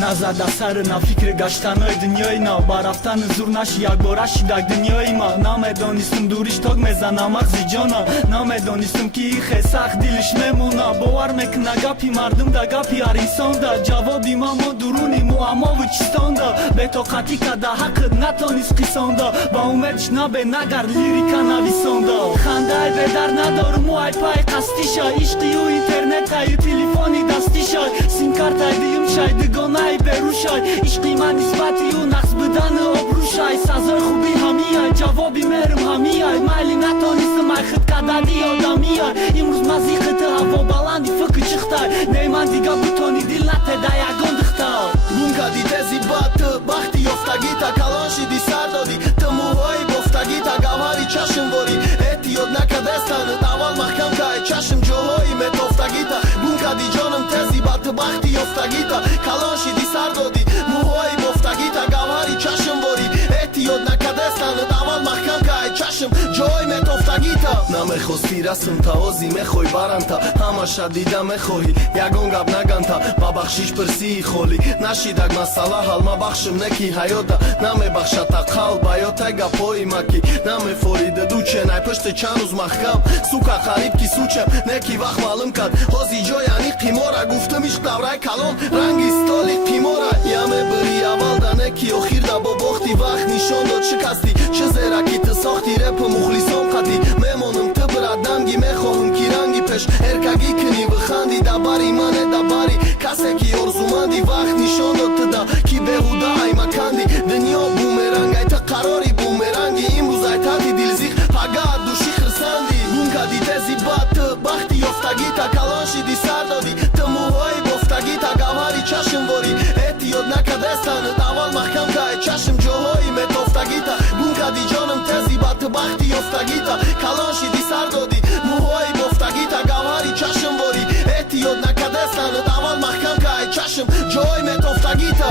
Nazada sarına fikri gaştanay dünyayna Baraftan zurnaş ya goraş dag dünyayma Namedonistım duriş tog mezanamak zicona Namedonistım ki xesaq dilish memuna Bovar mekna gapi mardum da gapi ar insonda Javobi mamo duruni muammo vichistonda Betoqati kada haqq natonis qisonda Ba umedsh nabe nagar lirika navisonda Xanday bedar nadorum u ay pay qastisha Ishqi u internet ay telefoni dastisha Sim kartay diyum shaydi gonay berushay Ishqi man nisbati u naqs bidani obrushay Sazoy khubi hamiyay javobi merim hamiyay Mayli natonism ay khid kadadi odamiyay Imruz mazi khiti havo balandi fıkı çıxtay Neyman diga butoni dil nateda yagon dixtay Bunkadi tezi batı Baxti yoftagita kalonshi di sardodi Tumuhoy boftagita Gavhari chashim vori Etiyod nakadestani Daval mahkam kay chashim johoy metoftagita Bunkadi jonam tezi batı Baxti yoftagita kalonshi di sardodi Muhoy boftagita Gavhari chashim vori Etiyod nakadestani Daval mahkam kay chashim johoy metoftagita Namexosti rasm ta ozi mexoy baranta Hamasha dida mexohi Yagon gab naganta Babaxshish persi kholi Nashidag masala hal ma baxshim neki hayoda Name baxshata qal bayota gapoy maki Name foride duchenay pishti chanuz mahkam Suka qarib ki suchem neki vaqt malum kad Hozi joyani qimora guftim ishq davray kalon Rangi stoli qimora Yame biri avalda neki oxirda bo boxti vaqt nishon dod shikasti Che zeraki ti soxti rap muxlisom qati Memonim ti biradamgi mekhohim ki rangi pesh Erkagi kini vixandi dabari mane dabari Kaseki orzumandi vaqt nishon dod tida Ki behuda ay makandi Dunyo bumerang ay ta qarori bumerangi Imruz ay tati dilzik haga dushi khirsandi Bunkadi tezi batı Baxti yoftagita kalonshi di sardodi Tumuhoy boftagita Gavhari chashim vori Etiyod nakadestani Daval mahkam kay chashim johoy metoftagita Bunkadi jonam tezi batı Baxti yoftagita kalonshi di sardodi Muhoy boftagita Gavhari chashim vori Etiyod nakadestani Daval mahkam kay chashim johoy metoftagita